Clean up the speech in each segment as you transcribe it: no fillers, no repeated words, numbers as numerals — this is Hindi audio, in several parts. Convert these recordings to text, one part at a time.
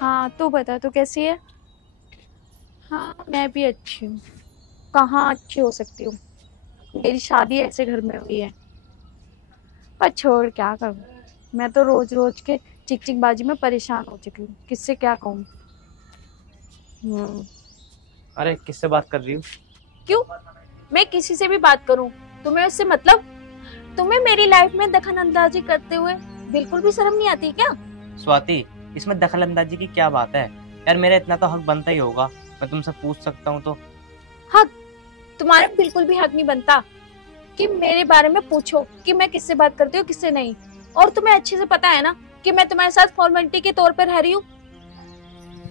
हाँ तू बता, तू कैसी है? हाँ मैं भी अच्छी हूँ। कहाँ अच्छी हो सकती हूँ, मेरी शादी ऐसे घर में हुई है। पर छोड़, क्या करूँ। मैं तो रोज रोज के चिक चिक बाजी में परेशान हो चुकी हूँ, किससे क्या कहूँ। हम्म। अरे किससे बात कर रही हूँ? क्यों? मैं किसी से भी बात करूँ, तुम्हें उससे मतलब? तुम्हें मेरी लाइफ में दखल अंदाजी करते हुए बिल्कुल भी शर्म नहीं आती क्या? स्वाति, इसमें दखल अंदाजी की क्या बात है? यार मेरा इतना तो हक बनता ही होगा, मैं तुमसे पूछ सकता हूँ तो। हक? तुम्हारा बिल्कुल भी हक नहीं बनता कि मेरे बारे में पूछो कि मैं किससे बात करती हूँ किससे नहीं। और तुम्हें अच्छे से पता है ना कि मैं तुम्हारे साथ फॉर्मेलिटी के तौर पर रह रही हूँ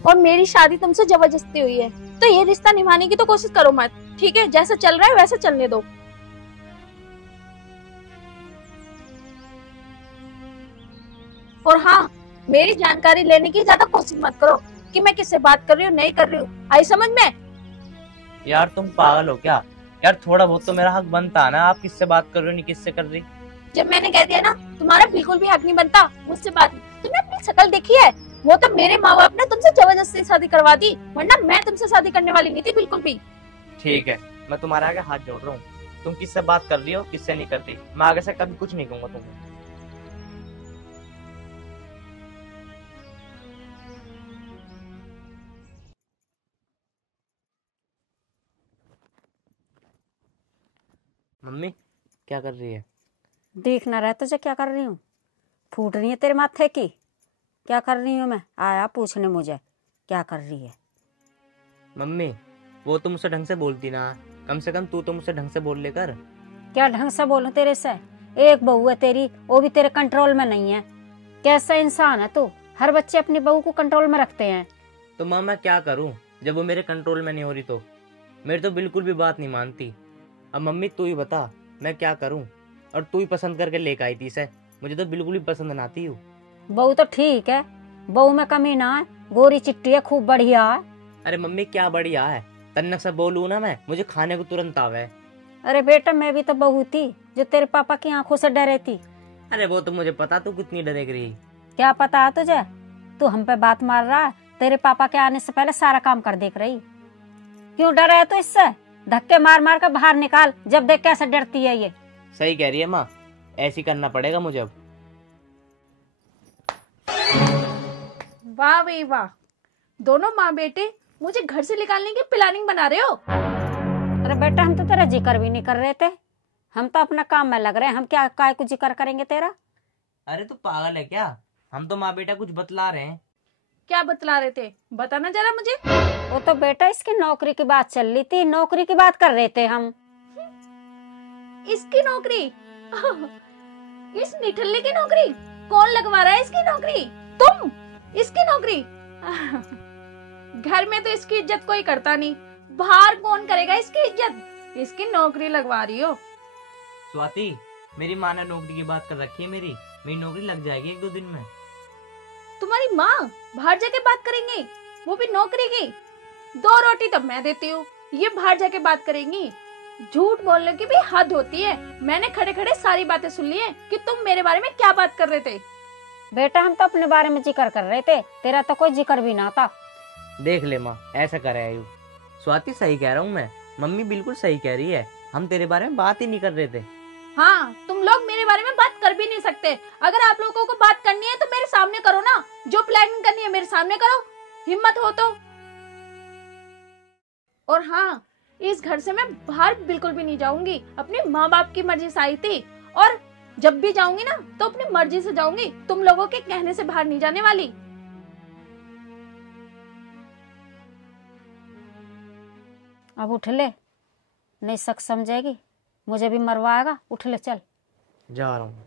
और मेरी शादी तुमसे जबरदस्ती हुई है। तो ये रिश्ता निभाने की तो कोशिश करो मत, ठीक है? जैसा चल रहा है वैसा चलने दो। और हाँ, मेरी जानकारी लेने की ज्यादा कोशिश मत करो कि मैं किससे बात कर रही हूँ नहीं कर रही हूँ। आई समझ में? यार तुम पागल हो क्या? यार थोड़ा बहुत तो मेरा हक बनता है ना, आप किससे बात कर रही हो नहीं किससे कर रही। जब मैंने कह दिया ना तुम्हारा बिल्कुल भी हक नहीं बनता मुझसे बात। तुमने अपनी शक्ल देखी है? वो तो मेरे माँ बाप ने तुमसे जबरदस्ती शादी करवा दी, वरना मैं तुमसे शादी करने वाली नहीं थी बिल्कुल भी। ठीक है, मैं तुम्हारे आगे हाथ जोड़ रहा हूँ। तुम किससे बात कर रही हो किससे नहीं कर रही, मैं आगे से कभी कुछ नहीं कहूंगा तुम्हें। मम्मी क्या कर रही है? देख ना रहे तुझे क्या कर रही हूँ? फूट रही है तेरे माथे की। क्या कर रही हूँ मैं? आया पूछने मुझे क्या कर रही है। मम्मी वो तो मुझसे ढंग से बोलती ना, कम से कम तू तो मुझसे ढंग से बोल लेकर। क्या ढंग से बोलूं तेरे से? एक बहू है तेरी, वो भी तेरे कंट्रोल में नहीं है। कैसा इंसान है तू? हर बच्चे अपनी बहू को कंट्रोल में रखते हैं। तो माँ मैं क्या करूँ, जब वो मेरे कंट्रोल में नहीं हो रही तो? मेरी तो बिल्कुल भी बात नहीं मानती। अब मम्मी तू ही बता मैं क्या करूँ? और तू ही पसंद करके लेकर आई थी इसे, मुझे तो बिल्कुल भी पसंद ना आती हूँ। बहू तो ठीक है, बहू में कमी ना है, गोरी चिट्टी है, खूब बढ़िया है। अरे मम्मी क्या बढ़िया है, तन्नक से बोलूँ ना मैं, मुझे खाने को तुरंत आवे। अरे बेटा मैं भी तो बहू थी जो तेरे पापा की आंखों से डरे थी। अरे वो तो मुझे पता तू कितनी डरेगी रही। क्या पता है तुझे? तू हम पे बात मार रहा है, तेरे पापा के आने से पहले सारा काम कर देख रही। क्यों डर है तो? इससे धक्के मार मार कर बाहर निकाल, जब देख कैसे डरती है ये। सही कह रही है माँ, ऐसी करना पड़ेगा मुझे अब। वाह भाई वाह, दोनों माँ बेटे मुझे घर से निकालने की प्लानिंग बना रहे हो। अरे बेटा हम तो तेरा जिक्र भी नहीं कर रहे थे, हम तो अपना काम में लग रहे हैं। हम क्या काय को जिक्र करेंगे तेरा? अरे तू पागल है क्या? हम तो माँ बेटा कुछ बतला रहे हैं। क्या बतला रहे थे, बताना जरा मुझे। वो तो बेटा इसकी नौकरी की बात चल रही थी, नौकरी की बात कर रहे थे हम। इसकी नौकरी? इस निठल्ले की नौकरी? कौन लगवा रहा है इसकी नौकरी? तुम? इसकी नौकरी? घर में तो इसकी इज्जत कोई करता नहीं, बाहर कौन करेगा इसकी इज्जत? इसकी नौकरी लगवा रही हो? स्वाति, मेरी माँ ने नौकरी की बात कर रखी है, मेरी नौकरी लग जाएगी एक दो दिन में। तुम्हारी माँ बाहर जाके बात करेंगी, वो भी नौकरी की? 2 रोटी तो मैं देती हूँ, ये बाहर जाके बात करेंगी? झूठ बोलने की भी हद होती है। मैंने खड़े खड़े सारी बातें सुन ली है कि तुम मेरे बारे में क्या बात कर रहे थे। बेटा हम तो अपने बारे में जिक्र कर रहे थे, तेरा तो कोई जिक्र भी ना था। देख ले माँ, ऐसा कर आयु। स्वाति सही कह रहा हूँ मैं, मम्मी बिल्कुल सही कह रही है, हम तेरे बारे में बात ही नहीं कर रहे थे। हाँ, तुम लोग मेरे बारे में बात कर भी नहीं सकते। अगर आप लोगों को बात करनी है तो मेरे सामने करो ना, जो प्लानिंग करनी है मेरे सामने करो, हिम्मत हो तो। और हाँ, इस घर से मैं बाहर बिल्कुल भी नहीं जाऊंगी, अपनी माँ बाप की मर्जी से आई थी और जब भी जाऊंगी ना तो अपनी मर्जी से जाऊंगी, तुम लोगों के कहने से बाहर नहीं जाने वाली। अब उठ ले, नहीं शक समझेगी, मुझे भी मरवाएगा। उठ ले चल। जा रहा हूँ।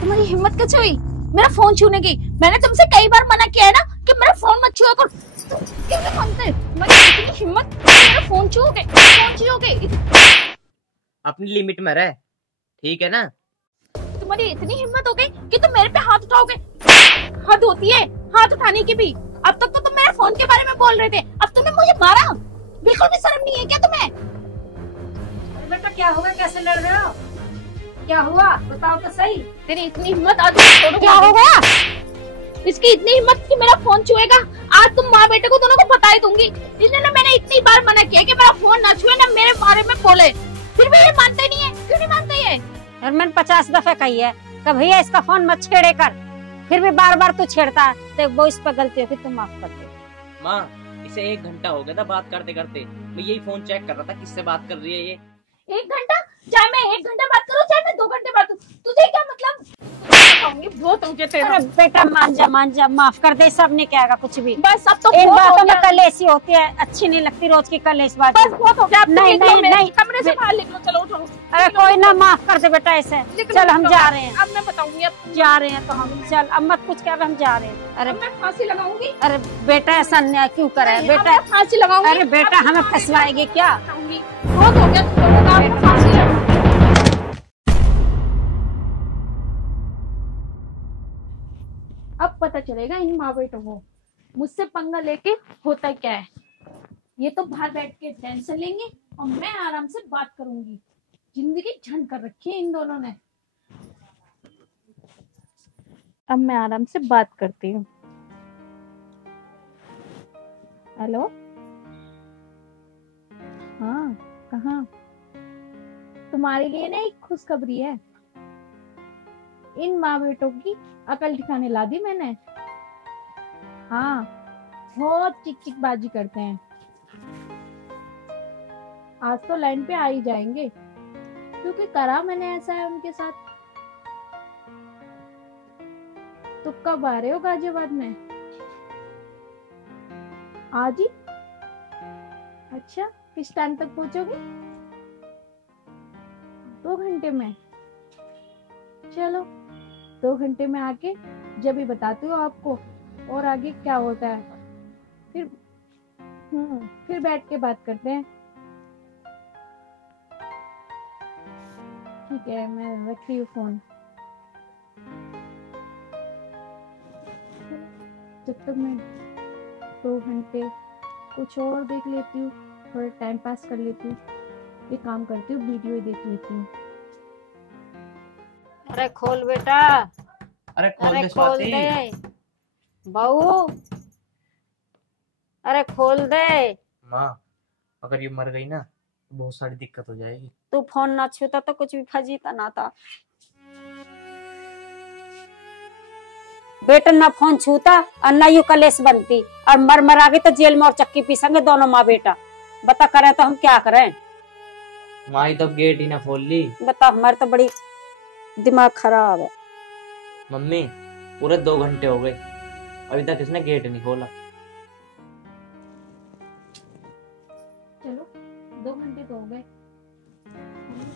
तुम्हारी हिम्मत कैसे हुई मेरा फोन छूने की? मैंने तुमसे कई बार मना किया है ना कि मेरा फोन मत छुआ करो। तुम्हारी हिम्मत, मेरा फोन छूओगे, फोन छूओगे। अपनी लिमिट में रह, ठीक है ना? तुम्हारी इतनी हिम्मत हो गई कि तुम मेरे पे हाथ उठाओगे? हद होती है हाथ उठाने की भी। अब तक तो तुम मेरे फोन के बारे में बोल रहे थे, अब तुमने मुझे मारा। बिल्कुल भी शर्म नहीं है क्या तुम्हें? बेटा क्या हुआ, कैसे लड़ रहे हो? क्या हुआ बताओ तो सही। तेरी इतनी हिम्मत, आज छोड़ो। क्या हो गया? इसकी इतनी हिम्मत कि मेरा फोन छुएगा। आज तुम माँ बेटे को दोनों को बता ही दूंगी। इसने मैंने इतनी बार मना किया कि मेरा फोन ना छुए, ना मेरे बारे में बोले, फिर भी ये मानते नहीं है। क्यों नहीं मानते ये? और मैंने 50 दफे कही है कि भैया इसका फोन मत छेड़े कर, फिर भी बार बार तू छेड़ता है, तो वो इस पर गलती होगी, तुम माफ कर दो। माँ, इसे 1 घंटा हो गया था बात करते करते, मैं यही फोन चेक कर रहा था किससे बात कर रही है ये। 1 घंटा? चाहे मैं 1 घंटा बात करूं, चाहे मैं 2 घंटे बात करूं, तुझे क्या मतलब? बहुत हो गया तेरा। अरे बेटा मान जा, माफ कर दे, सब नहीं कहेगा कुछ भी। बस अब तो इन बहुत हो बातों में गया। कलेसी होती है, अच्छी नहीं लगती रोज की कलेस बात। बस बहुत हो गया। अब नहीं, निकलो, मेरे नहीं। कमरे से बाहर निकलो। चलो उठो। अरे कोई ना, माफ कर दे बेटा ऐसे। चल हम जा रहे हैं। अब मैं बताऊंगी। अब जा रहे हैं तो हम, चल अब मत कुछ कर, हम जा रहे हैं। अरे मैं फांसी लगाऊंगी। अरे बेटा ऐसा अन्याय क्यों करे नहीं, बेटा? अब मैं फांसी लगाऊंगी। अरे बेटा हमें फंसवाएगी क्या? बहुत हो गया तुम लोगों का, अब मैं फांसी लगाऊंगी। अब पता चलेगा इन माँ बेटों को मुझसे पंगा लेके होता क्या है। ये तो बाहर बैठ के टेंशन लेंगे और मैं आराम से बात करूंगी। जिंदगी झंड कर रखी है इन दोनों ने। अब मैं आराम से बात करती हूँ। हेलो, हाँ कहाँ? तुम्हारे लिए ना एक खुशखबरी है। इन माँ बेटों की अकल ठिकाने ला दी मैंने। हाँ, बहुत चिक चिक बाजी करते हैं। आज तो लाइन पे आ ही जाएंगे, क्योंकि करा मैंने ऐसा है उनके साथ। तो कब आ रहे हो गाजियाबाद में? आज ही? अच्छा, किस टाइम तक पहुंचोगे? 2 घंटे में? चलो 2 घंटे में आके जब भी बताती हूँ आपको और आगे क्या होता है। फिर बैठ के बात करते हैं। ठीक है, मैं रखती हूँ फोन। जब तक मैं 2 घंटे कुछ और देख लेती हूँ, थोड़ा टाइम पास कर लेती हूँ, ये काम करती हूँ, वीडियो देख लेती हूँ। अरे खोल बेटा, अरे खोल अरे दे खोल स्वाति। दे बहू, अरे खोल दे। माँ, अगर ये मर गई ना तो बहुत सारी दिक्कत हो जाएगी। तू फोन ना छूता तो कुछ भी फजीता ना था। बेटा ना फोन छूता और ना यू कलेश बनती, और मर मर आ गई तो जेल में और चक्की पीसेंगे दोनों माँ बेटा। बता करे तो हम क्या करें? माँ, तब गेट ही ना खोल ली। बता, हमारे तो बड़ी दिमाग खराब है। मम्मी, पूरे 2 घंटे हो गए, अभी तक इसने गेट नहीं खोला। चलो 2 घंटे तो हो गए,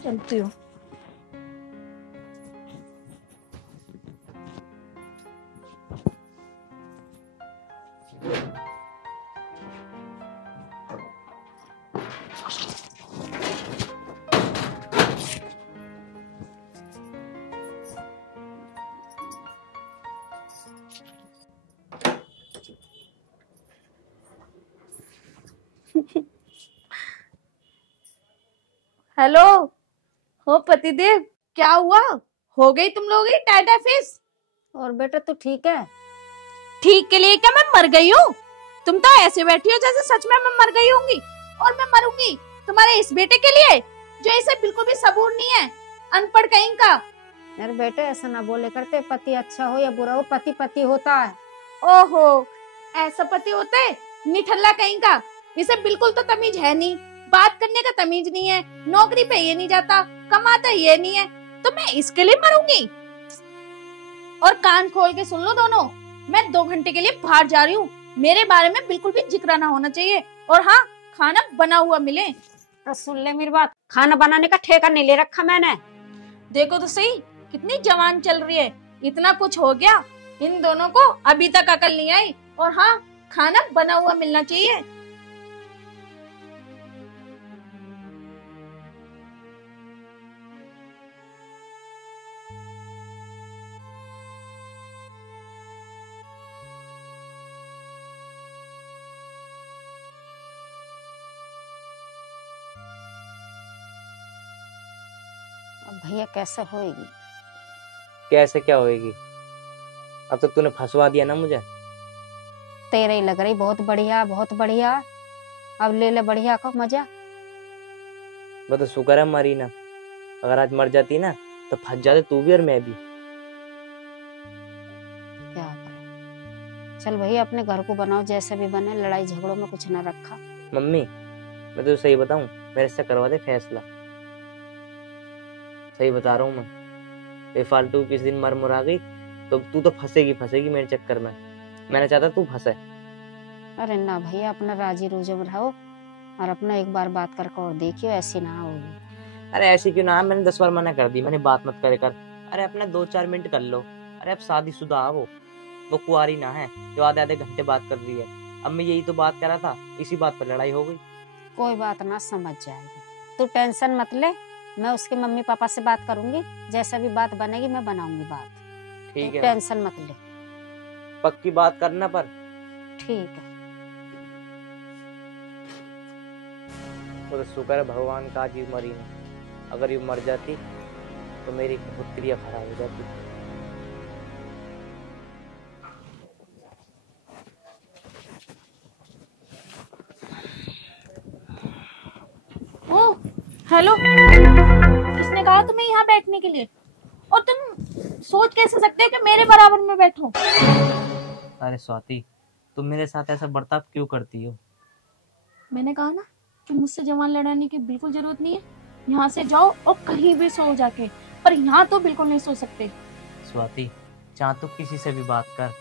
चलती हूँ। हेलो, हो पतिदेव, क्या हुआ? हो गई तुम लोगों की टाटा फिश? और बेटा तू ठीक है? ठीक के लिए क्या मैं मर गई हूँ? तुम तो ऐसे बैठी हो जैसे सच में मैं मर गई होंगी। और मैं मरूंगी तुम्हारे इस बेटे के लिए जो इसे बिल्कुल भी सबूर नहीं है, अनपढ़ कहीं का। अरे बेटे ऐसा ना बोले करते, पति अच्छा हो या बुरा हो, पति पति होता है। ओहो, ऐसा पति होता है? निठल्ला कहीं का। इसे बिल्कुल तो तमीज है नहीं, बात करने का तमीज नहीं है, नौकरी पे ये नहीं जाता, कमाता ये नहीं है, तो मैं इसके लिए मरूंगी? और कान खोल के सुन लो दोनों, मैं 2 घंटे के लिए बाहर जा रही हूँ। मेरे बारे में बिल्कुल भी जिक्र ना होना चाहिए, और हाँ, खाना बना हुआ मिले। तो सुन ले मेरी बात, खाना बनाने का ठेका नहीं ले रखा मैंने। देखो तो सही कितनी जवान चल रही है, इतना कुछ हो गया, इन दोनों को अभी तक अकल नहीं आई। और हाँ, खाना बना हुआ मिलना चाहिए। भैया कैसे होएगी? कैसे क्या होएगी? अब तो तूने फंसवा दिया ना मुझे। तेरे ही लग रही बहुत बढ़िया, बहुत बढ़िया। अब ले ले बढ़िया का मजा। वो तो शुक्र है मरी ना, अगर आज मर जाती ना तो फंस जाते तू भी और मैं भी। क्या करे, चल भैया अपने घर को बनाओ, जैसे भी बने, लड़ाई झगड़ों में कुछ न रखा। मम्मी मैं तो सही बताऊं, मेरे से करवा दे फैसला। सही बता रहा हूँ मैं, बेफालतू किसी दिन मर मुरा गई तो तू तो फंसेगी फंसेगी मेरे चक्कर में। मैंने चाहता तू फंसे। अरे ना भैया, अपना राजी रोजे में रहो और अपना एक बार बात करके और देखियो, ऐसी ना होगी। अरे ऐसी क्यों ना, मैंने 10 बार मना कर दी, मैंने बात मत करे कर। अरे अपना 2-4 मिनट कर लो। अरे अब शादीशुदा है वो कुंवारी ना है जो आधे आधे घंटे बात कर रही है। अब मैं यही तो बात कर रहा था, इसी बात पर लड़ाई हो गई। कोई बात ना, समझ जाएगी। तू टेंशन मत ले, मैं उसके मम्मी पापा से बात करूंगी, जैसा भी बात बनेगी मैं बनाऊंगी बात। ठीक है, टेंशन मत ले। पक्की बात करना पर। ठीक है। वो तो शुक्र है भगवान का आज ये मरी नहीं, अगर ये मर जाती तो मेरी बहुत क्रिया खराब हो जाती। ओ हेलो, किसने कहा तुम्हें यहाँ बैठने के लिए? और तुम सोच कैसे सकते हो कि मेरे बराबर में बैठो? अरे स्वाति, तुम मेरे साथ ऐसा बर्ताव क्यों करती हो? मैंने कहा ना कि मुझसे जवान लड़ाने की बिल्कुल जरूरत नहीं है। यहाँ से जाओ और कहीं भी सो जाके, पर यहाँ तो बिल्कुल नहीं सो सकते। स्वाति चाह तो किसी से भी बात कर,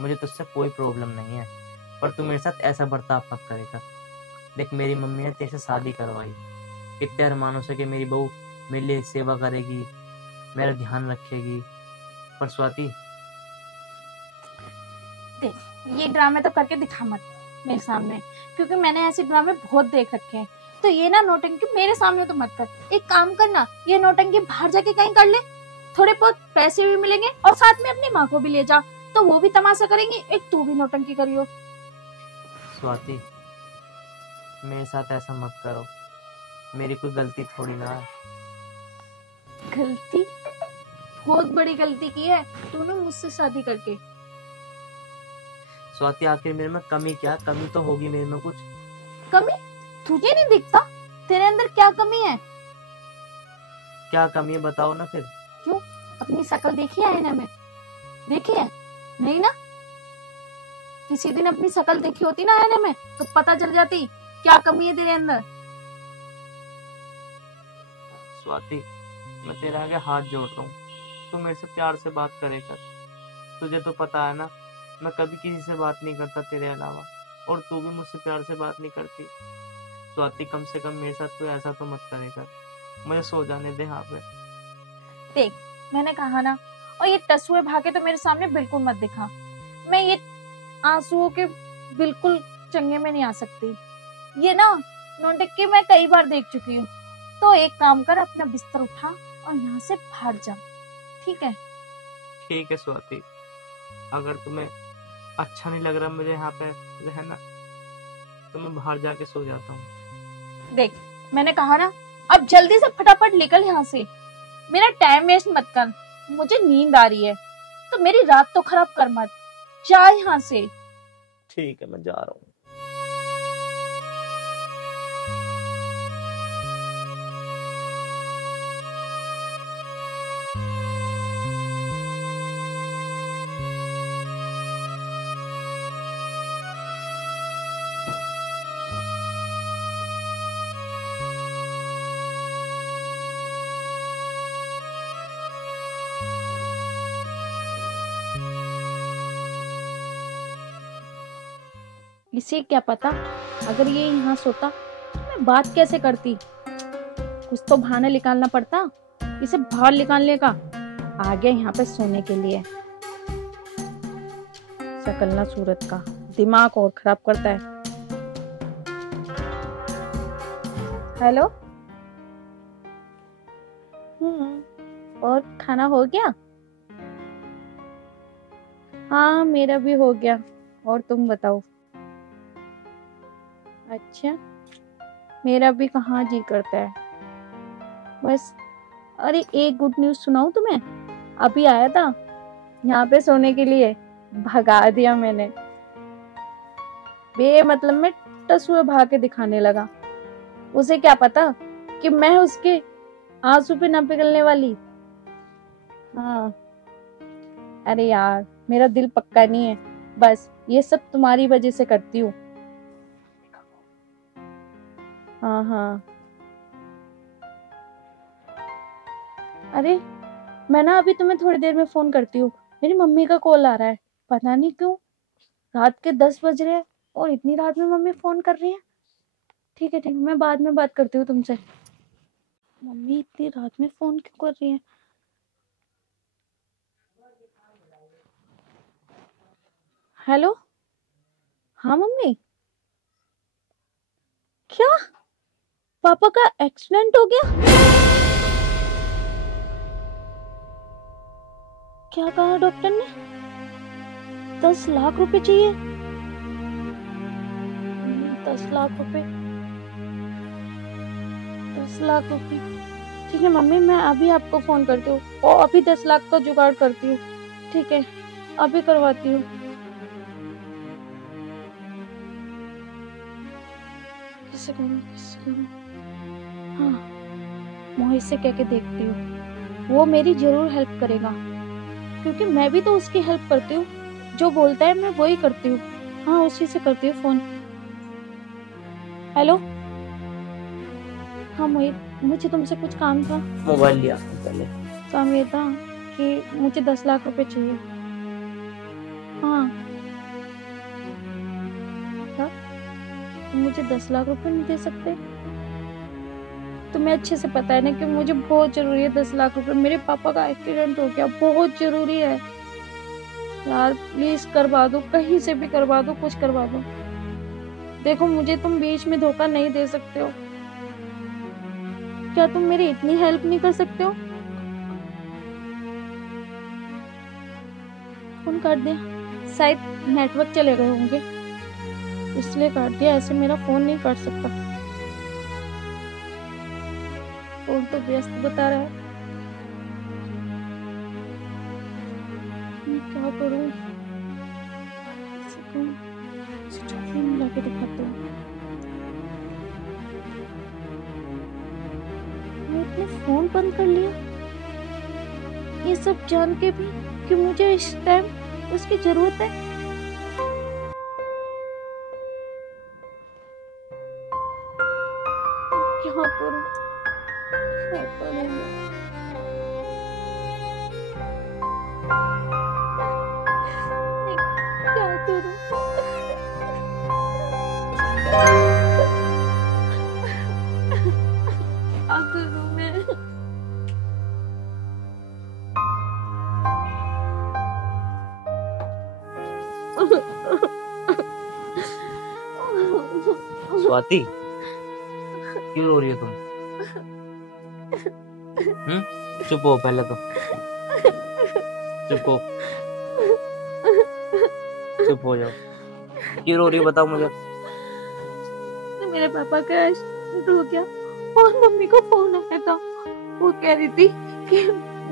मुझे तुझसे कोई प्रॉब्लम नहीं है, पर तू मेरे साथ ऐसा बर्ताव मत करेगा। देख मेरी मम्मी ने तेरे से शादी करवाई, कितने अरमानों से कि मेरी बहू मेरे लिए सेवा करेगी, मेरा ध्यान रखेगी, पर स्वाति देख ये ड्रामे तो करके दिखा मत मेरे सामने, क्योंकि मैंने ऐसे ड्रामे बहुत देख रखे हैं। तो ये ना नौटंकी मेरे सामने तो मत कर। एक काम करना, ये नौटंकी बाहर जाके कहीं कर ले, थोड़े बहुत पैसे भी मिलेंगे और साथ में अपनी माँ को भी ले जा, तो वो भी तमाशा करेंगे, एक तू भी नौटंकी करियो। स्वाति मेरे साथ ऐसा मत करो, मेरी कोई गलती थोड़ी ना है। गलती? बहुत बड़ी गलती की है तूने मुझसे शादी करके। स्वाति आखिर मेरे में कमी क्या? कमी तो होगी मेरे में कुछ। कमी? तुझे नहीं दिखता तेरे अंदर क्या कमी है? क्या कमी है बताओ ना फिर। क्यों, अपनी शक्ल देखी है आईने में? देखी है? नहीं ना? किसी दिन अपनी शक्ल देखी होती ना आईने में तो पता चल जाती क्या कमी है तेरे अंदर। स्वाति मैं तेरे आगे हाथ जोड़ रहा हूँ, तू मेरे से प्यार से बात करे कर। तुझे तो पता है ना मैं कभी किसी से बात नहीं करता तेरे अलावा, और तू भी मुझसे प्यार से बात नहीं करती। स्वाति कम से कम मेरे साथ तू ऐसा तो मत करे कर, मुझे सो जाने दे यहाँ पे। देख मैंने कहा ना, और ये टसुए भागे तो मेरे सामने बिल्कुल मत दिखा। मैं ये आंसुओं के बिल्कुल चंगे में नहीं आ सकती। ये ना नौटंकी मैं कई बार देख चुकी हूँ। तो एक काम कर, अपना बिस्तर उठा और यहाँ से भाग जा, ठीक है? ठीक है स्वाति, अगर तुम्हें अच्छा नहीं लग रहा मुझे यहाँ पे रहना तो मैं बाहर जाके सो जाता हूँ। देख मैंने कहा ना, अब जल्दी से फटाफट निकल यहाँ से, मेरा टाइम वेस्ट मत कर, मुझे नींद आ रही है, तो मेरी रात तो खराब कर मत, जा यहाँ से। ठीक है मैं जा रहा हूँ। इसे क्या पता, अगर ये यहाँ सोता तो मैं बात कैसे करती। कुछ तो बहाना निकालना पड़ता इसे बाहर निकालने का। आ गया यहाँ पे सोने के लिए, सकलना सूरत का दिमाग और खराब करता है। हेलो, और खाना हो गया? हाँ मेरा भी हो गया, और तुम बताओ? अच्छा, मेरा भी कहाँ जी करता है, बस अरे एक गुड न्यूज सुनाऊं तुम्हें। अभी आया था यहाँ पे सोने के लिए, भगा दिया मैंने। बे मतलब में टसुए भाग के दिखाने लगा। उसे क्या पता कि मैं उसके आंसू पे ना पिघलने वाली। हाँ अरे यार मेरा दिल पक्का नहीं है, बस ये सब तुम्हारी वजह से करती हूँ। हाँ हाँ। अरे मैं ना अभी तुम्हें थोड़ी देर में फोन करती हूँ, मेरी मम्मी का कॉल आ रहा है। पता नहीं क्यों रात के 10 बज रहे हैं और इतनी रात में मम्मी फोन कर रही है। ठीक है मैं बाद में बात करती हूँ तुमसे। मम्मी इतनी रात में फोन क्यों कर रही है? हेलो। हाँ मम्मी। क्या पापा का एक्सीडेंट हो गया? क्या कहा डॉक्टर ने? 10 लाख रुपए चाहिए? 10 लाख रुपए, 10 लाख रुपए। ठीक है मम्मी मैं अभी आपको फोन करती हूँ और अभी 10 लाख का जुगाड़ करती हूँ। ठीक है अभी करवाती हूँ। किससे करूँ? हाँ मोहित से कह के देखती हूँ, वो मेरी जरूर हेल्प करेगा क्योंकि मैं भी तो उसकी हेल्प करती हूँ। जो बोलता है मैं वही करती हूँ। हाँ उसी से करती हूँ फोन। हेलो। हाँ मोहित मुझे तुमसे कुछ काम था। मोबाइल लिया पहले। काम ये था कि मुझे 10 लाख रुपए चाहिए। हाँ क्या मुझे 10 लाख रुपए नहीं दे सकते? तुम्हें अच्छे से पता है ना कि मुझे बहुत जरूरी है 10 लाख रुपए। मेरे पापा का एक्सीडेंट हो गया, बहुत जरूरी है यार। प्लीज करवा दो, कहीं से भी करवा दो, कुछ करवा दो। देखो मुझे तुम बीच में धोखा नहीं दे सकते हो। क्या तुम मेरी इतनी हेल्प नहीं कर सकते हो? फोन काट दिया, शायद नेटवर्क चले गए होंगे इसलिए काट दिया। ऐसे मेरा फोन नहीं काट सकता, फोन तो व्यस्त बता रहा है। मैं क्या करूं? फोन मिला के दिखाता हूँ। मैं फोन बंद कर लिया, ये सब जान के भी कि मुझे इस टाइम उसकी जरूरत है। क्या करूं? क्या करूं मैं? क्या करूं? क्या करूं मैं? स्वाति क्यों रो रही हो तुम? चुप हो पहले तो, चुप हो, चुप हो जाओ। क्यों रो रही हो बताओ मुझे। मेरे पापा का एक्सीडेंट हो गया और मम्मी को फोन आया था। वो कह रही थी कि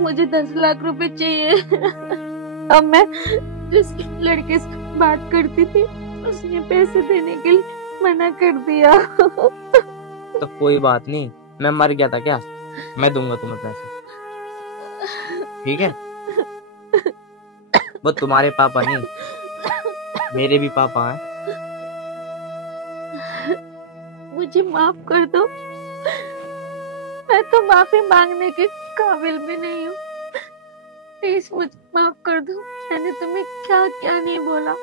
मुझे 10 लाख रुपए चाहिए। अब मैं जिस लड़के से बात करती थी उसने पैसे देने के लिए मना कर दिया। तो कोई बात नहीं, मैं मर गया था क्या? मैं दूंगा तुम्हें पैसे, ठीक है? वो तुम्हारे पापा नहीं, मेरे भी पापा हैं। मुझे माफ कर दो, मैं तो माफी मांगने के काबिल भी नहीं हूँ। प्लीज मुझे माफ कर दो। मैंने तुम्हें क्या क्या नहीं बोला।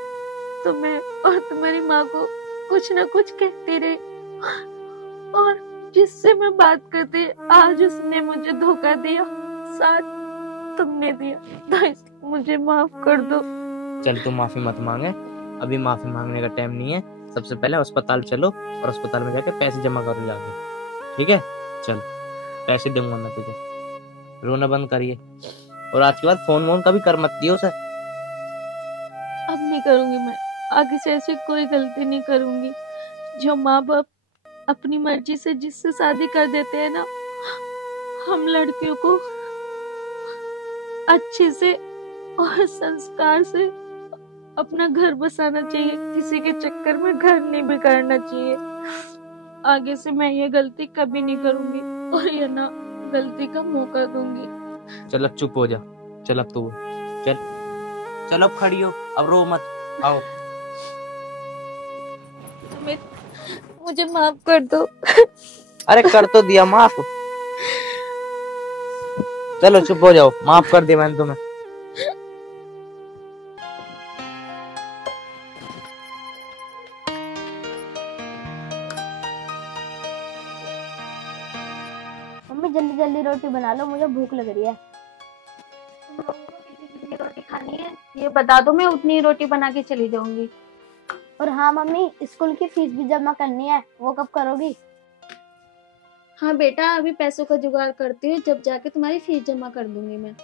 तुम्हें और तुम्हारी माँ को कुछ न कुछ कहती रही और जिससे मैं बात करती आज उसने मुझे धोखा दिया, साथ तुमने दिया। तो मुझे माफ कर दो। चल तू माफी मत मांगे, अभी माफी मांगने का टाइम नहीं है। सबसे पहले अस्पताल चलो और अस्पताल में जाके पैसे जमा करो जाके, ठीक है? चल पैसे दूंगा मैं तुझे, रोना बंद करिए। और आज के बाद फोन वोन कभी कर मत दियो सर। अब नहीं करूंगी मैं, आगे से ऐसी कोई गलती नहीं करूंगी। जो माँ बाप अपनी मर्जी से जिससे शादी कर देते हैं ना, हम लड़कियों को अच्छे से और संस्कार से अपना घर बसाना चाहिए, किसी के चक्कर में घर नहीं बिगाड़ना चाहिए। आगे से मैं ये गलती कभी नहीं करूंगी और ये ना गलती का मौका दूंगी। चल अब चुप हो जा, चल अब तू चल, चल अब खड़ी हो, अब रो मत, आओ। मुझे माफ कर दो। अरे कर तो दिया माफ, चलो चुप हो जाओ, माफ कर दिया मैंने तुम्हें। मम्मी जल्दी जल्दी रोटी बना लो, मुझे भूख लग रही है। कितनी रोटी खानी है ये बता दो, मैं उतनी रोटी बना के चली जाऊंगी। और हाँ मम्मी, स्कूल की फीस भी जमा करनी है, वो कब करोगी? हाँ बेटा, अभी पैसों का जुगाड़ करती हूँ, जब जाके तुम्हारी फीस जमा कर दूंगी मैं।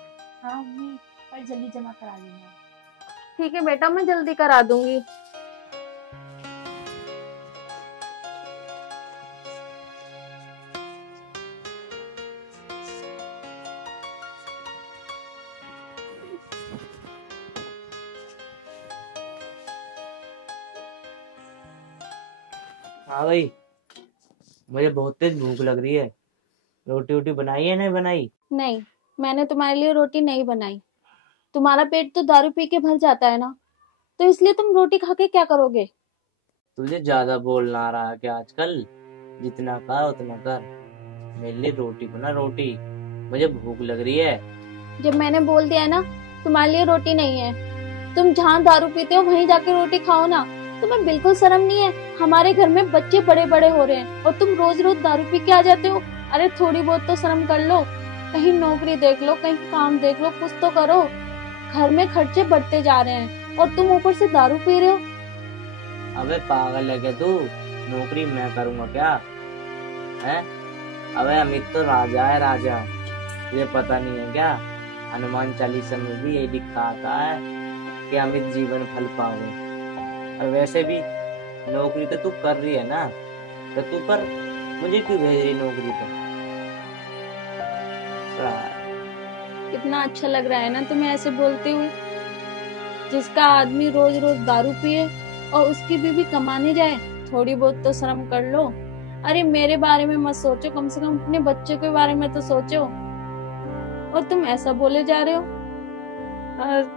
हाँ मम्मी, पर जल्दी जमा करा देना। ठीक है बेटा, मैं जल्दी करा दूंगी। हाँ भाई, मुझे बहुत तेज भूख लग रही है, रोटी वोटी बनाई है नहीं बनाई? नहीं, मैंने तुम्हारे लिए रोटी नहीं बनाई। तुम्हारा पेट तो दारू पी के भर जाता है ना, तो इसलिए तुम रोटी खा के क्या करोगे? तुझे ज्यादा बोलना आ रहा है क्या आजकल? जितना कहा उतना कर, मेरे लिए रोटी बना, रोटी, मुझे भूख लग रही है। जब मैंने बोल दिया है ना तुम्हारे लिए रोटी नहीं है, तुम जहाँ दारू पीते हो वहीं जाके रोटी खाओ ना। तुम्हें बिल्कुल शर्म नहीं है? हमारे घर में बच्चे बड़े बड़े हो रहे हैं और तुम रोज रोज दारू पी के आ जाते हो। अरे थोड़ी बहुत तो शर्म कर लो, कहीं नौकरी देख लो, कहीं काम देख लो, कुछ तो करो। घर में खर्चे बढ़ते जा रहे हैं और तुम ऊपर से दारू पी रहे हो। अबे पागल है क्या तू? नौकरी मैं करूंगा क्या है? अबे अमित तो राजा है, राजा, ये पता नहीं है क्या? हनुमान चालीसा में भी ये लिखा आता है कि अमित जीवन फल पावे। और वैसे भी नौकरी तो तू कर रही है ना, तो तू पर मुझे क्यों भेज रही नौकरी पे? कितना अच्छा लग रहा है ना तुम्हें ऐसे बोलते हुए। जिसका आदमी रोज रोज दारू पिए और उसकी बीवी कमाने जाए, थोड़ी बहुत तो शर्म कर लो। अरे मेरे बारे में मत सोचो, कम से कम अपने बच्चे के बारे में तो सोचो। और तुम ऐसा बोले जा रहे हो।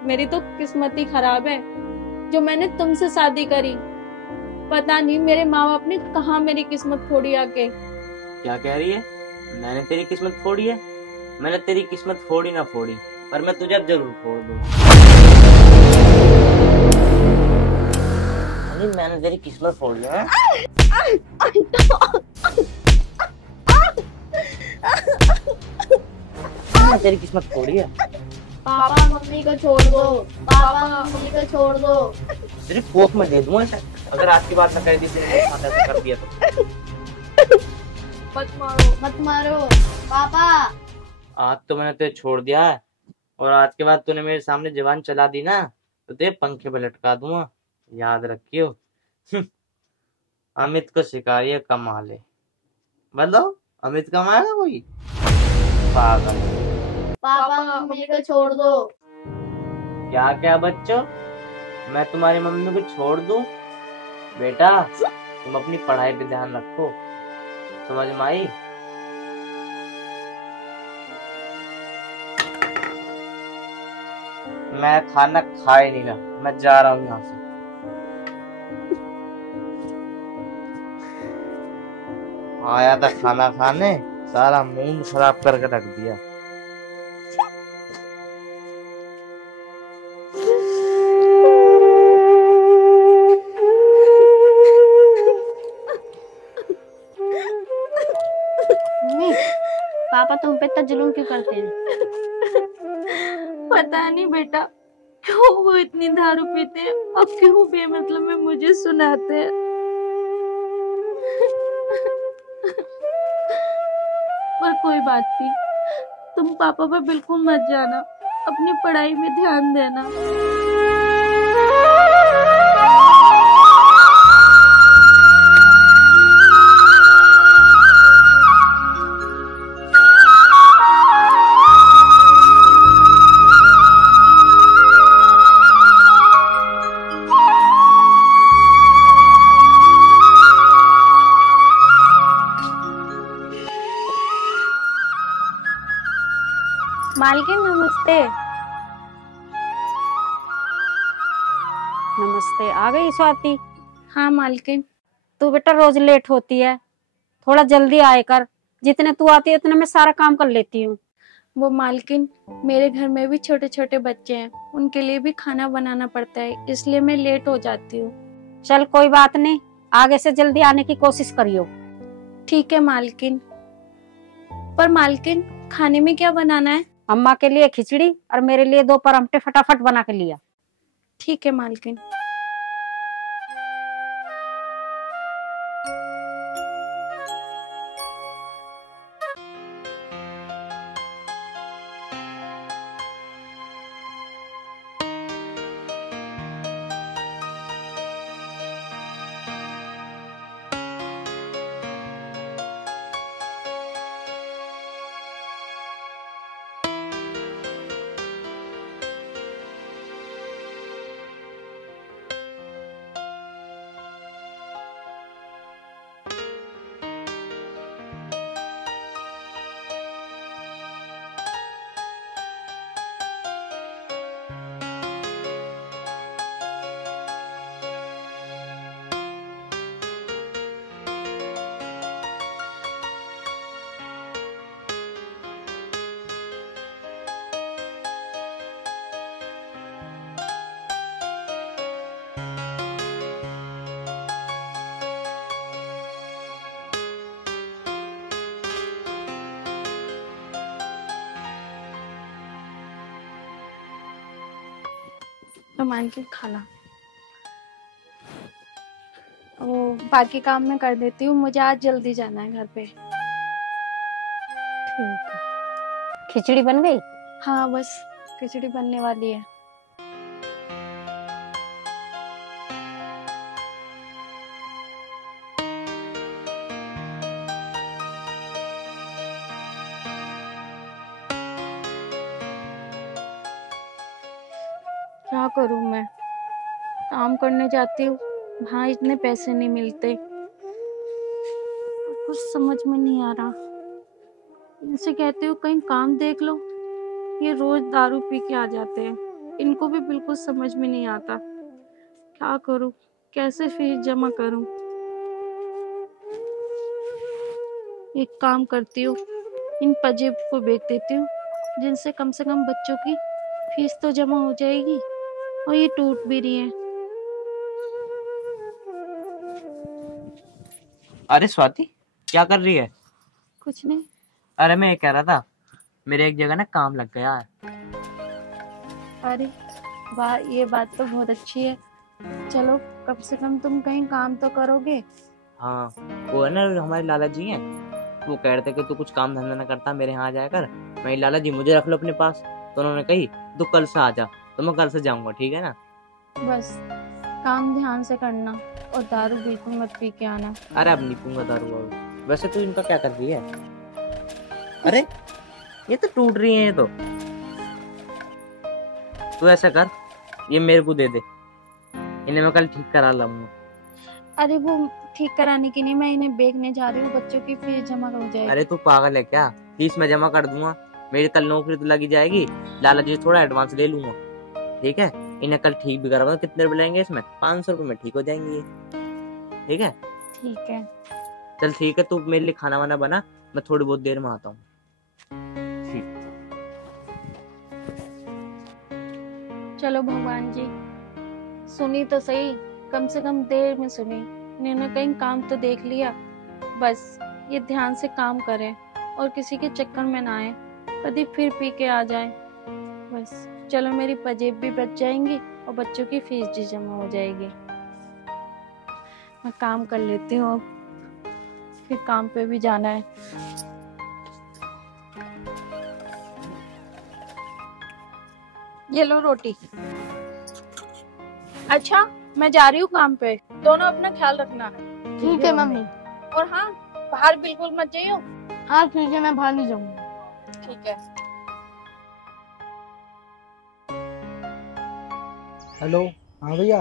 मेरी तो किस्मत ही खराब है जो मैंने तुमसे शादी करी। पता नहीं मेरे माँ बाप ने कहाँ मेरी किस्मत फोड़ी आके। क्या कह रही है? मैंने तेरी किस्मत फोड़ी है? मैंने तेरी किस्मत फोड़ी ना फोड़ी, पर मैं तुझे अब जरूर फोड़ दूंगा। मैंने तेरी किस्मत फोड़ दी है। मैंने तेरी किस्मत फोड़ी है। पापा मम्मी को छोड़ दो, पापा मम्मी को छोड़ दो। तेरी कोख में दे दूंगा इसे, अगर आज की बात न कर दी तेरे कर दिया तो। मत मारो, मत मारो पापा। आज तो मैंने तुझे छोड़ दिया है, और आज के बाद तूने मेरे सामने जबान चला दी ना, तो तेरे पंखे पे लटका दूंगा, याद रखियो। अमित को शिकारिया कमाल है। मतलब अमित कमाएगा कोई? पागल। पापा मम्मी को छोड़ दो। क्या क्या बच्चों, मैं तुम्हारी मम्मी को छोड़ दूं? बेटा तुम अपनी पढ़ाई पे ध्यान रखो, समझ में आई? मैं खाना खा ही नहीं रहा, मैं जा रहा हूँ यहाँ से। आया था खाना खाने, सारा मूड खराब करके रख दिया। मम्मी, पापा तुम पे इतना जुल्म क्यों करते हैं? पता नहीं बेटा, क्यों वो इतनी दारू पीते हैं और क्यों बेमतलब में मुझे सुनाते हैं। पर कोई बात नहीं, तुम पापा पर बिल्कुल मत जाना, अपनी पढ़ाई में ध्यान देना। मालकिन नमस्ते। नमस्ते। आ गई स्वाति? हाँ मालकिन। तू बेटा रोज लेट होती है, थोड़ा जल्दी आए कर। जितने तू आती है उतने मैं सारा काम कर लेती हूँ। वो मालकिन, मेरे घर में भी छोटे छोटे बच्चे हैं, उनके लिए भी खाना बनाना पड़ता है, इसलिए मैं लेट हो जाती हूँ। चल कोई बात नहीं, आगे से जल्दी आने की कोशिश करियो। ठीक है मालकिन। पर मालकिन, खाने में क्या बनाना है? अम्मा के लिए खिचड़ी और मेरे लिए 2 परांठे फटाफट बना के लिया। ठीक है मालकिन। तो मालकिन खाना, वो बाकी काम मैं कर देती हूँ, मुझे आज जल्दी जाना है घर पे। ठीक है। खिचड़ी बन गई? हाँ बस खिचड़ी बनने वाली है। क्या करूं मैं, काम करने जाती हूँ, वहाँ इतने पैसे नहीं मिलते, कुछ समझ में नहीं आ रहा। इनसे कहती हूँ कहीं काम देख लो, ये रोज दारू पी के आ जाते हैं, इनको भी बिल्कुल समझ में नहीं आता। क्या करूं, कैसे फीस जमा करूं? एक काम करती हूँ, इन पजेब को बेच देती हूँ, जिनसे कम से कम बच्चों की फीस तो जमा हो जाएगी, और ये टूट भी रही है। अरे स्वाति, क्या कर रही है? कुछ नहीं। अरे मैं ये कह रहा था, मेरे एक जगह ना काम लग गया है। अरे वाह, ये बात तो बहुत अच्छी है। चलो कम से कम तुम कहीं काम तो करोगे। हाँ, वो है ना हमारे लाला जी हैं, वो कह रहे थे कि तू कुछ काम धंधा ना करता मेरे यहाँ आ जाया कर। मैं लाला जी मुझे रख लो अपने पास, तो उन्होंने कही तू कल से आ जा, तो मैं कल से जाऊंगा, ठीक है ना? बस काम ध्यान से करना, और दारू बिल्कुल मत पी के आना। अरे अब नहीं पीऊंगा दारू वारू। वैसे तू इनका क्या कर रही है? अरे ये तो टूट रही है, ये तो। तू ऐसा कर, ये मेरे को दे दे, इन्हें मैं कल ठीक करा लाऊंगा। अरे वो ठीक कराने के लिए मैं इन्हें बेचने जा रही हूँ, बच्चों की फीस जमा हो जाएगी। अरे तू पागल है क्या? फीस मैं जमा कर दूंगा, मेरी कल नौकरी तो लगी जाएगी, लाला जी थोड़ा एडवांस ले लूंगा, ठीक है? इन्हें कल ठीक भी करवा। कितने रुपए लेंगे इसमें? 500 रुपए में ठीक हो जाएंगे, ठीक है? ठीक है। चल ठीक है, तू मेरे लिए खाना वाना बना, मैं थोड़ी बहुत देर में आता हूँ। चलो भगवान जी, सुनी तो सही, कम से कम देर में सुनी। इन्होंने कहीं काम तो देख लिया, बस ये ध्यान से काम करें और किसी के चक्कर में ना आए, कभी फिर पी के आ जाए। बस चलो, मेरी पजेब भी बच जाएंगी और बच्चों की फीस भी जमा हो जाएगी। मैं काम कर लेती हूँ, अब फिर काम पे भी जाना है। ये लो रोटी। अच्छा, मैं जा रही हूँ काम पे, दोनों अपना ख्याल रखना। ठीक है मम्मी। और हाँ, बाहर बिल्कुल मत जाइयो। हाँ ठीक है, मैं बाहर नहीं जाऊंगी। ठीक है। हेलो। हाँ भैया।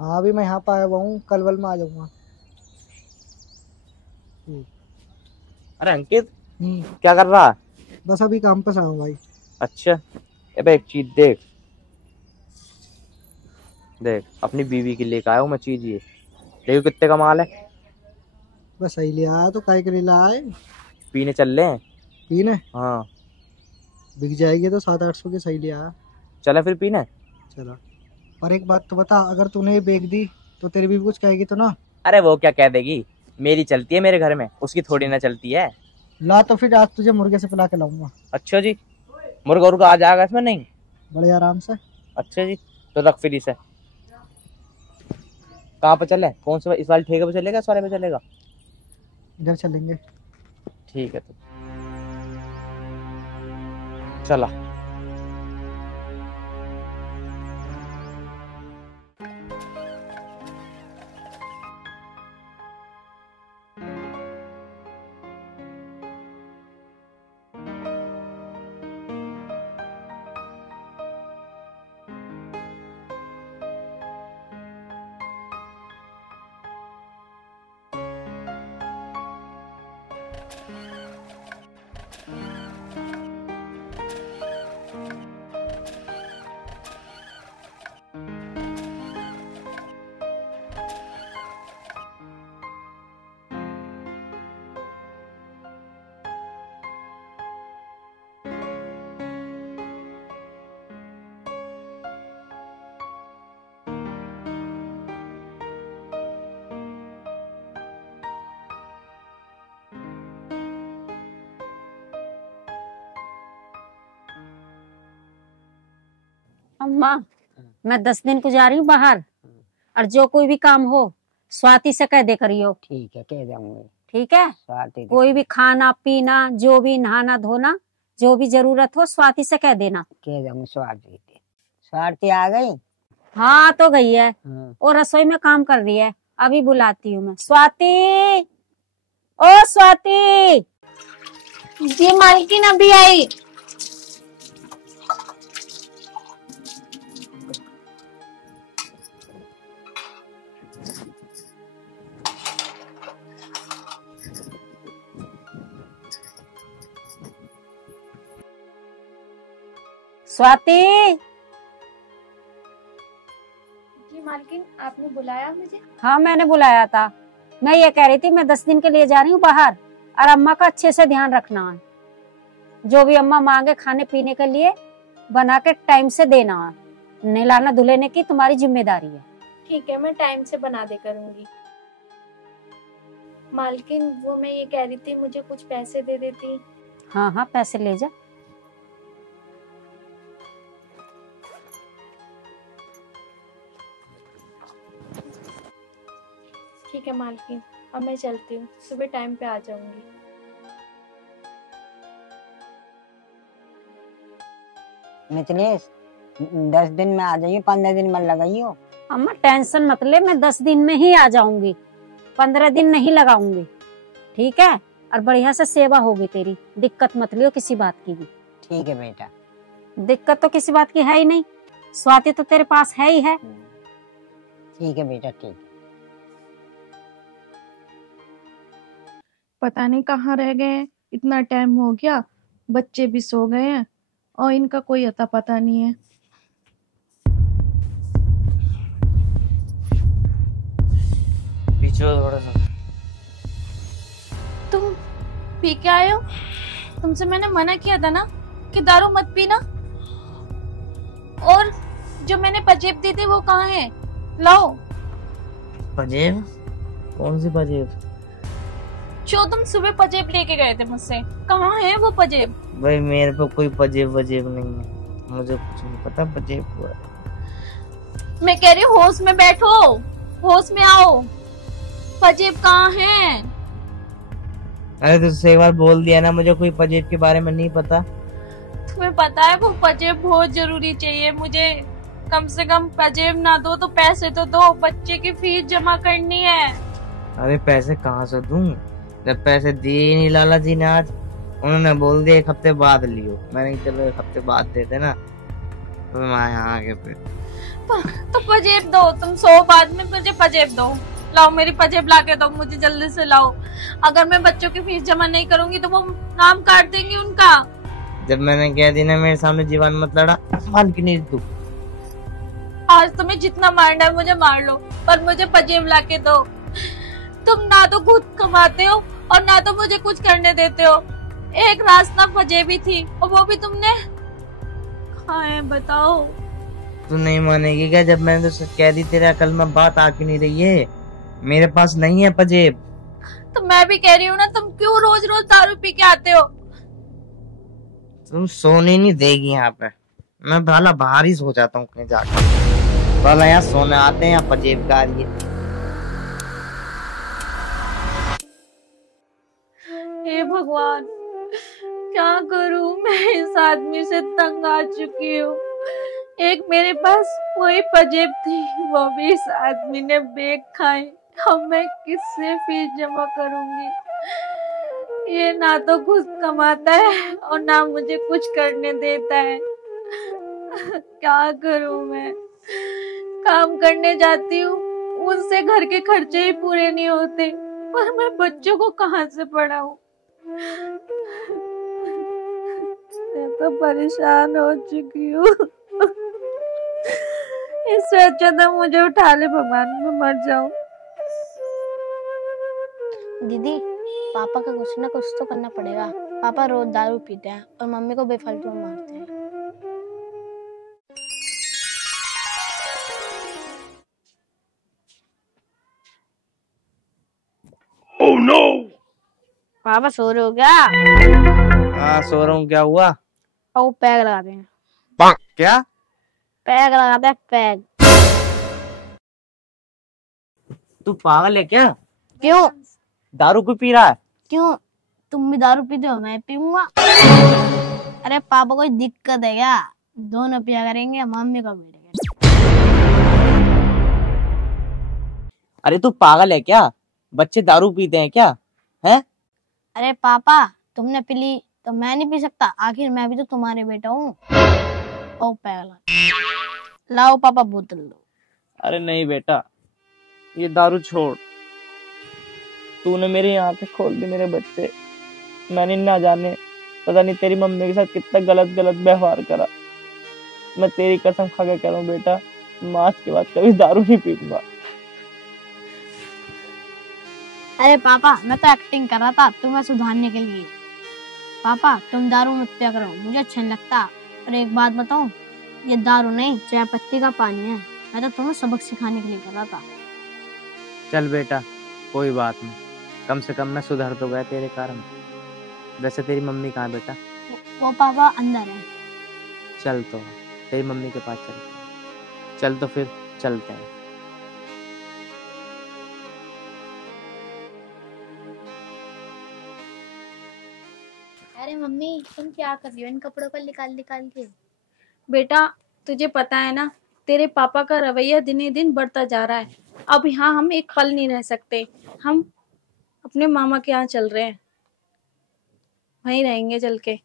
हाँ अभी मैं यहाँ पे आया हुआ हूँ, कल वल में आ जाऊंगा। अरे अंकित, क्या कर रहा है? बस अभी काम पे से आऊँ भाई। अच्छा, अबे एक चीज देख देख, अपनी बीवी के लिए आया हूँ मैं चीज, ये देखो कितने का माल है। बस सही ले आया तो काय के लिए लाया है? पीने चल रहे हैं। पीने? हाँ बिक जाएगी तो 700-800 की सही ले आया। चला फिर पीने। चला। और एक बात तो बता, अगर तूने ये बेच दी तो तेरी बीवी कुछ कहेगी तो ना? अरे वो क्या कह देगी, मेरी चलती है मेरे घर में, उसकी थोड़ी ना चलती है। ला तो फिर आज तुझे मुर्गे से पिला के लाऊंगा। अच्छा जी, मुर्गा उर्गा आ जाएगा इसमें? नहीं, बड़े आराम से। अच्छा जी, तो रख फिर इसे। कहाँ पे चले, कौन सा, इस वाले ठेके पे चलेगा, इस वाले पे चलेगा? इधर चलेंगे। ठीक है तो चला। अम्मा, मैं 10 दिन को जा रही हूँ बाहर, और जो कोई भी काम हो स्वाति से कह दे करियो। ठीक है, कह जाऊंगी। ठीक है, स्वाति कोई भी खाना पीना, जो भी नहाना धोना, जो भी जरूरत हो स्वाति से कह देना। कह जाऊंगी। स्वाति आ गई? हाँ तो गई है, हाँ। और रसोई में काम कर रही है, अभी बुलाती हूँ मैं। स्वाति, ओ स्वाति। जी मालकिन अभी आई। स्वाति। जी मालकिन, आपने बुलाया मुझे? हाँ मैंने बुलाया था। मैं ये कह रही थी मैं 10 दिन के लिए जा रही हूँ बाहर, और अम्मा का अच्छे से ध्यान रखना है। जो भी अम्मा मांगे खाने पीने के लिए बना के टाइम से देना है। नहलाना धुलाने की तुम्हारी जिम्मेदारी है। ठीक है, मैं टाइम से बना दे करूंगी। मालकिन वो मैं ये कह रही थी, मुझे कुछ पैसे दे देती। हाँ हाँ, पैसे ले जा। ठीक है मालकिन, अब मैं चलती हूँ, सुबह टाइम पे आ जाऊंगी। मिथिलेश, 10 दिन में आ जाइयो, 15 दिन में लगाइयो। अम्मा टेंशन मत ले, मैं 10 दिन में ही आ जाऊंगी, 15 दिन नहीं लगाऊंगी। ठीक है, और बढ़िया से सेवा होगी तेरी, दिक्कत मत लियो किसी बात की भी। ठीक है बेटा। दिक्कत तो किसी बात की है ही नहीं, स्वाति तो तेरे पास है ही है। ठीक है बेटा, ठीक। पता नहीं कहाँ रह गए हैं, इतना टाइम हो गया, बच्चे भी सो गए हैं और इनका कोई अता पता नहीं है। पीछे थोड़ा सा। तुम पी के आए हो? तुमसे मैंने मना किया था ना कि दारू मत पीना। और जो मैंने पजेब दी थी वो कहाँ है? लाओ। पजेब? कौन सी पजेब? जो तुम सुबह पजेब लेके गए थे मुझसे, कहाँ है वो पजेब? भाई मेरे पे कोई पजेब वजेब नहीं है, मुझे कुछ नहीं पता पजेब हुआ। मैं कह रही हूँ होश में बैठो, होश में आओ। पजेब कहाँ है? अरे तुझसे एक बार बोल दिया ना, मुझे कोई पजेब के बारे में नहीं पता। तुम्हें पता है वो पजेब बहुत जरूरी चाहिए मुझे। कम से कम पजेब ना दो तो पैसे तो दो, बच्चे की फीस जमा करनी है। अरे पैसे कहाँ से दूं, जब पैसे दिए ही नहीं लाला जी ने आज। उन्होंने बोल दिया 1 हफ्ते बाद लियो, मैंने चलो 1 हफ्ते बाद देते ना, तो मैं यहाँ आगे पे। तो पजेब दो, तुम 100 बाद में मुझे पजेब दो। लाओ मेरी पजेब ला के दो मुझे, जल्दी से लाओ। अगर मैं बच्चों की फीस जमा नहीं करूंगी तो वो नाम काट देंगी उनका। जब मैंने कह दी ना मेरे सामने जीवन मत लड़ा, मान की नहीं तू। आज तुम्हें जितना मारना है मुझे मार लो, पर मुझे पजेब ला के दो। तुम ना तो खुद कमाते हो और ना तो मुझे कुछ करने देते हो। एक रास्ता पजेबी थी और वो भी तुमने खाए। बताओ। तू नहीं मानेगी क्या? जब मैंने तो कह दी तेरे अकल में बात आ क्यों नहीं रही है? मेरे पास नहीं है पजेब। तो मैं भी कह रही हूँ ना, तुम क्यों रोज रोज दारू पी के आते हो? तुम सोने नहीं देगी यहाँ पे। मैं भला बाहर ही सो जाता हूँ कहीं जाकर। भला यहाँ सोने आते हैं या पजेब का ये। हे भगवान, क्या करूं? मैं इस आदमी से तंग आ चुकी हूँ। एक मेरे पास वही पजेब थी, वो भी इस आदमी ने बेच खाई। अब मैं किससे फीस जमा करूंगी? ये ना तो खुद कमाता है और ना मुझे कुछ करने देता है। क्या करूं मैं? काम करने जाती हूँ, उससे घर के खर्चे ही पूरे नहीं होते, पर मैं बच्चों को कहाँ से पढ़ाऊं? मैं तो परेशान हो चुकी हूँ। इससे अच्छा तो मुझे उठा ले भगवान, मैं मर जाऊं। दीदी, पापा का कुछ ना कुछ तो करना पड़ेगा। पापा रोज दारू पीते हैं और मम्मी को बेफालतू में मारते हैं। Oh no! पापा सो रहे हो क्या? हाँ सो रहा हूँ। क्या हुआ? और पैग लगाते हैं। क्या? पैग लगाते हैं, पैग। तू पागल है क्या? क्यों? दारू क्यों पी रहा है? क्यों? तुम भी दारू पीते हो, मैं पीऊंगा। अरे पापा कोई दिक्कत है क्या? दोनों पिया करेंगे, मम्मी को पीटेंगे। अरे तू पागल है क्या? बच्चे दारू पीते हैं क्या? हैं? अरे पापा, तुमने पी ली तो मैं नहीं पी सकता? आखिर मैं भी तो तुम्हारे बेटा हूँ। ओ पैग लाओ पापा, बोतल दो। अरे नहीं बेटा, ये दारू छोड़। तूने मेरी आंखें खोल दी मेरे बच्चे। मैंने ना जाने पता नहीं तेरी मम्मी के साथ कितना गलत व्यवहार करा। मैं तेरी कसम खा के कह रहा हूँ बेटा, मैं आज के बाद कभी दारू नहीं पीऊंगा। अरे पापा, मैं तो एक्टिंग कर रहा था तुम्हें सुधारने के लिए। पापा तुम दारू मत पिया करो, मुझे अच्छा नहीं लगता। और एक बात बताऊं, ये दारू नहीं चाय पत्ती का पानी है। मैं तो तुम्हें सबक सिखाने के लिए कर रहा था। चल बेटा कोई बात नहीं, कम से कम मैं सुधर तो गया तेरे कारण। वैसे तेरी मम्मी कहाँ बेटा? वो पापा अंदर है। चल तो तेरी मम्मी के पास चलते हैं। चल तो फिर चलते हैं। अरे मम्मी, तुम क्या कर रही हो इन कपड़ों को निकाल के? बेटा तुझे पता है ना, तेरे पापा का रवैया दिन दिन बढ़ता जा रहा है। अब यहाँ हम एक पल नहीं रह सकते। हम अपने मामा के यहाँ चल रहे हैं, वहीं रहेंगे चल के,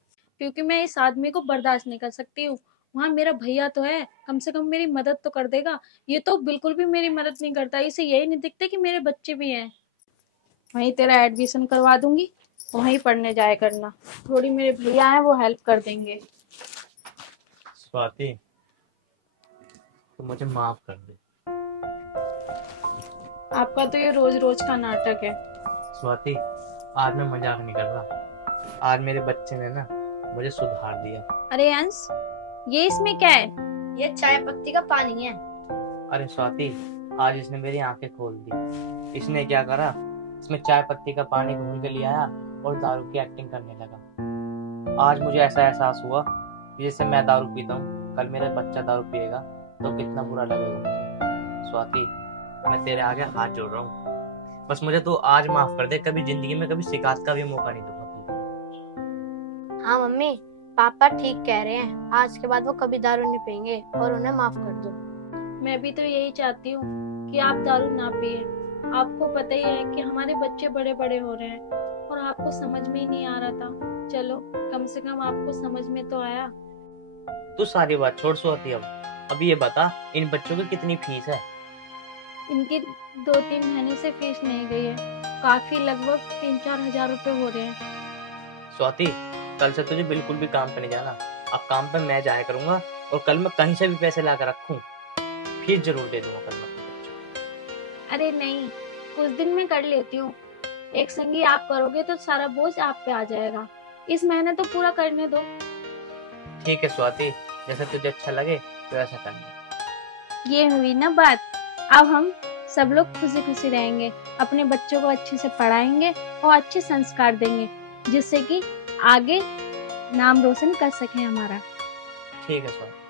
क्योंकि मैं इस आदमी को बर्दाश्त नहीं कर सकती हूँ। वहाँ मेरा भैया तो है, कम से कम मेरी मदद तो कर देगा। ये तो बिल्कुल भी मेरी मदद नहीं करता। इसे यही नहीं दिखते कि मेरे बच्चे भी हैं। वहीं तेरा एडमिशन करवा दूंगी, वहीं पढ़ने जाया करना। थोड़ी मेरे भैया हैं, वो हेल्प कर देंगे। स्वाति तो मुझे माफ कर दे। आपका तो ये रोज रोज का नाटक है। स्वाति आज मैं मजाक नहीं कर रहा। आज मेरे बच्चे ने ना मुझे सुधार दिया। अरे अंश, ये इसमें क्या है? ये चाय पत्ती का पानी है। अरे स्वाति आज इसने मेरी आंखें खोल दी। इसने क्या करा, इसमें चाय पत्ती का पानी घूल के ले आया और दारू की एक्टिंग करने लगा। आज मुझे ऐसा एहसास हुआ कि जैसे मैं दारू पीता हूँ, कल मेरा बच्चा दारू पिएगा तो कितना बुरा लगेगा मुझे। स्वाति मैं तेरे आगे हाथ जोड़ रहा हूँ, बस मुझे तू आज माफ कर दे। कभी जिंदगी में कभी शिकायत का भी मौका नहीं दूंगा तुझे। हाँ मम्मी, पापा ठीक कह रहे हैं। आज के बाद वो कभी दारू नहीं पिएंगे और उन्हें माफ कर दो। मैं भी तो यही चाहती हूँ कि आप दारू ना पिए। आपको पता ही है कि हमारे बच्चे बड़े बड़े हो रहे हैं और आपको समझ में ही नहीं आ रहा था। चलो कम से कम आपको समझ में तो आया। तू सारी बात छोड़ स्वाति, अब ये बता इन बच्चों की कितनी फीस है? इनकी 2-3 महीने से फीस नहीं गई है। काफी लगभग 3-4 हजार रुपए हो रहे हैं। स्वाति कल से तुझे बिल्कुल भी काम पे नहीं जाना। अब काम पे मैं जाया करूंगा, और कल मैं कहीं से भी पैसे ला कर रखूं, फिर जरूर दे दूंगा कल मैं अपने बच्चों को। अरे नहीं, कुछ दिन में कर लेती हूँ। एक संगी आप करोगे तो सारा बोझ आप पे आ जाएगा। इस महीने तो पूरा करने दो। ठीक है स्वाति, जैसा तुझे अच्छा लगे तो ऐसा करना। ये हुई ना बात। अब हम सब लोग खुशी खुशी रहेंगे, अपने बच्चों को अच्छे से पढ़ाएंगे और अच्छे संस्कार देंगे, जिससे कि आगे नाम रोशन कर सके हमारा। ठीक है स्वाति।